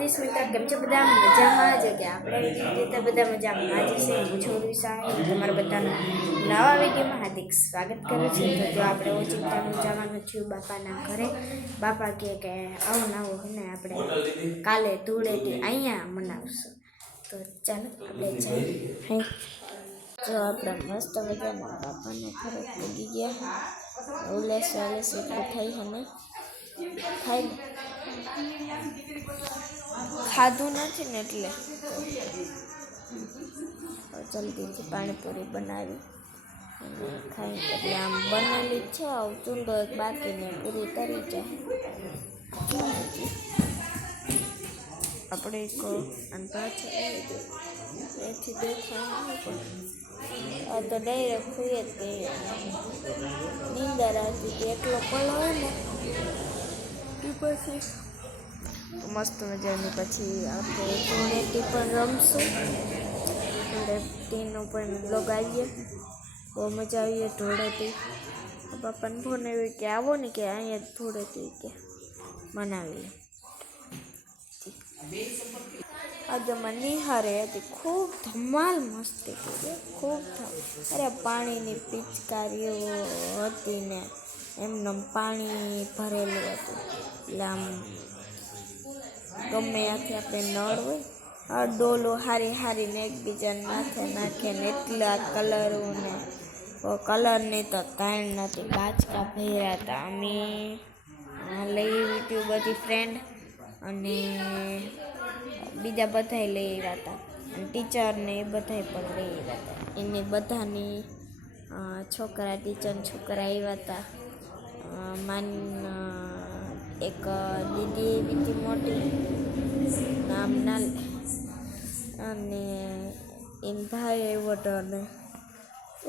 રાધે સ્મિતા કેમ છો બધા મજામાં જ કે આપણે રીતે બધા મજામાં આજે છે હું છું વિશાલ તમારા બધાનું નવા વિડીયોમાં હાર્દિક સ્વાગત કરું છું તો જો આપણે ઓચિંતાનું જવાનું છું બાપાના ઘરે બાપા કહે કે આવું નવું ને આપણે કાલે ધૂળેટી અહીંયા મનાવશું તો ચાલો આપણે જઈએ જો આપણે મસ્ત મજાના બાપાના ઘરે પહોંચી ગયા ઉલેસ વાલેસ એટલું થઈ અને ખાઈ ખાધું નથી ને એટલે જલ્દીથી પાણીપુરી બનાવી અને ખાઈ એટલે આમ બનેલી છે ચૂંદો એક બાકીને પૂરી તરી જાય આપણે એક અને પાછળ એથી દેખાય આ તો ડાયરેક્ટ ખુએ જ ગઈ નીંદર આવતી હતી એટલો પલો હોય ને એ પછી મસ્ત મજાની પછી આપણે ધૂળેટી પણ રમશું ધૂળેટીનો પણ બ્લોગ આવીએ બહુ મજા આવીએ ધૂળેટી બાપાને ફોન આવ્યો કે આવો ને કે અહીંયા ધૂળેટી કે મનાવીએ આજે મને નિહારે હતી ખૂબ ધમાલ મસ્તી કરી ખૂબ અરે પાણીની પિચકારીઓ હતી ને એમને પાણી ભરેલું હતું એટલે આમ ગમે ત્યાંથી આપણે નળ હોય આ ડોલો હારી હારીને એકબીજાને નાખે ને એટલા કલરો ને કલરની તો તાણ નથી બાચકા ભર્યા હતા અમે લઈ આવ્યું બધી ફ્રેન્ડ અને બીજા બધાય લઈ આવ્યા હતા અને ટીચરને એ બધાય પણ લઈ આવ્યા હતા એને બધાની છોકરા ટીચર છોકરા આવ્યા હતા એક દીદી બીજી મોટી નામ ના અને એન ભાઈ આવ્યો હતો અને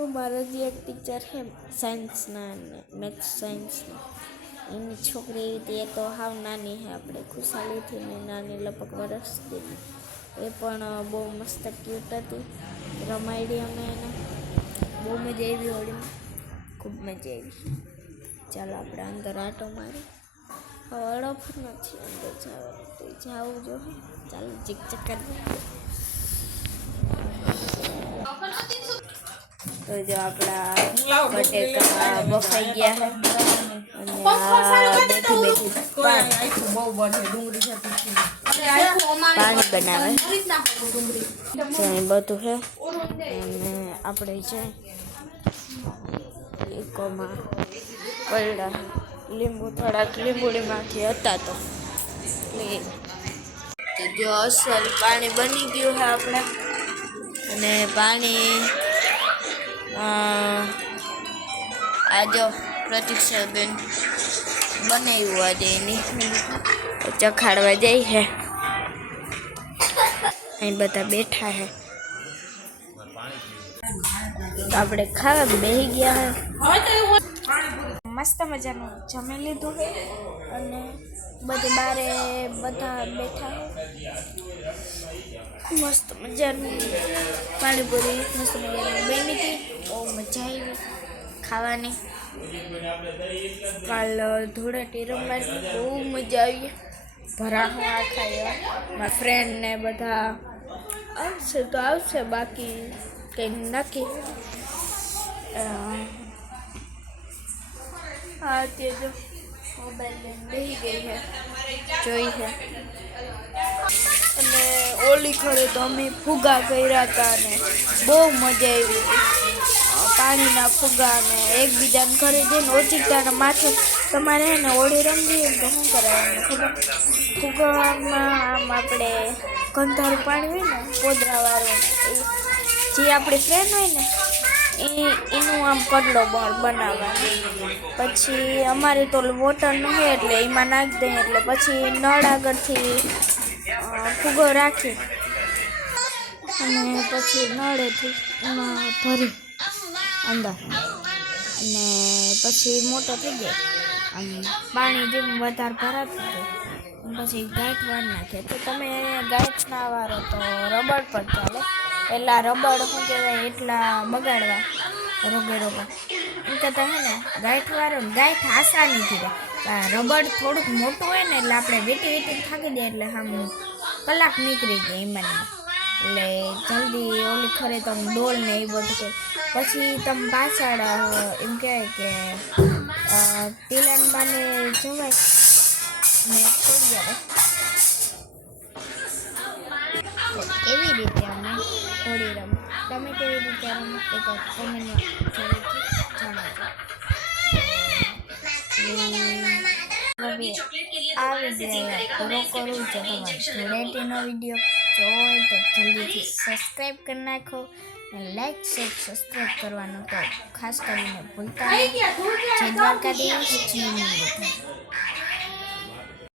મારા જે એક ટીચર છે સાયન્સના મેથ્સ સાયન્સના એની છોકરી એવી હતી એ તો હાવ નાની છે આપણે ખુશાલીથી ને નાની લગભગ વર્ષથી એ પણ બહુ મસ્ત ક્યુટ હતી રમાડી અમે એને બહુ મજા આવી હોળીમાં ખૂબ મજા આવી ચાલો આપણે અંદર આટો મારી હવે અડોફર નથી અંદર જવાનું તો જવું જોઈએ ચાલો ચીક કરી તો જો આપણા બટેકા બફાઈ ગયા છે પાણી બનાવે બધું છે અને આપણે છે એકોમાં પલડા લીંબુ થોડાક લીંબુડીમાંથી હતા તો જો અસલ પાણી બની ગયું છે આપણે અને પાણી આ જો પ્રતીક્ષાબેન બનાવ્યું આજે એની ચખાડવા જાય છે અહીં બધા બેઠા છે તો આપણે ખાવા બેસી ગયા છે મસ્ત મજાનું જમી લીધું અને બધી બારે બધા બેઠા મસ્ત મજાનું પાણીપુરી મસ્ત મજાની બની હતી બહુ મજા આવી ખાવાની કાલ ધૂળેટી રમવાની બહુ મજા આવી ભરાહું આખા મારા ફ્રેન્ડને બધા આવશે તો આવશે બાકી કંઈ નક્કી હા તે જો મોબાઈલ લઈને બેસી ગઈ છે જોઈ છે અને ઓલી ખરે તો અમે ફુગા કર્યા હતા ને બહુ મજા આવી હતી પાણીના ફુગા ને એકબીજાને ઘરે જઈને ઓચિંતાના માથે તમારે હે ને હોળી રમવી હોય તો શું કરાવવાનું ખબર ફુગામાં આમ આપણે ગંધારું પાણી હોય ને પોદરાવાળું જે આપણી ફ્રેન્ડ હોય ને એનું આમ કડલો બનાવવાનો પછી અમારે તો વોટરનું હોય એટલે એમાં નાખી દઈએ એટલે પછી નળ આગળથી ફુગો રાખી અને પછી નળેથી એમાં ભરી અંદર અને પછી મોટો થઈ જાય અને પાણી જેમ વધારે ભરાતું જાય પછી ગાંઠ વાર નાખે તો તમે ગાંઠ ના વારો તો રબડ પર ચાલે પહેલાં રબડ શું કહેવાય એટલા બગાડવા રોગે એમ કરતાં હે ને ગાંઠ વાળો ગાંઠ આસાનીથી રહે રબડ થોડુંક મોટું હોય ને એટલે આપણે વીટી થાકી દઈએ એટલે આમ કલાક નીકળી ગઈ એમાં એટલે જલ્દી ઓલી ખરે તમે ડોલ ને એ બધું કરી પછી તમે પાછળ એમ કહેવાય કે તિલાનબાને જવાય ને છોડી આવે તો એવી રીતે અમે હોળી રમ તમે કેવી રીતે રમો એ તો કોમેન્ટમાં જરૂરથી જણાવજો હવે આ વિડીયો પૂરો કરું છે તમારે ધૂળેટીનો વિડીયો જોવો હોય તો જલ્દીથી સબસ્ક્રાઈબ કરી નાખો અને લાઈક શેર સબસ્ક્રાઈબ કરવાનું તો ખાસ કરીને ભૂલતા નહીં. જય દ્વારકાધીશ, જય મુરલીધર.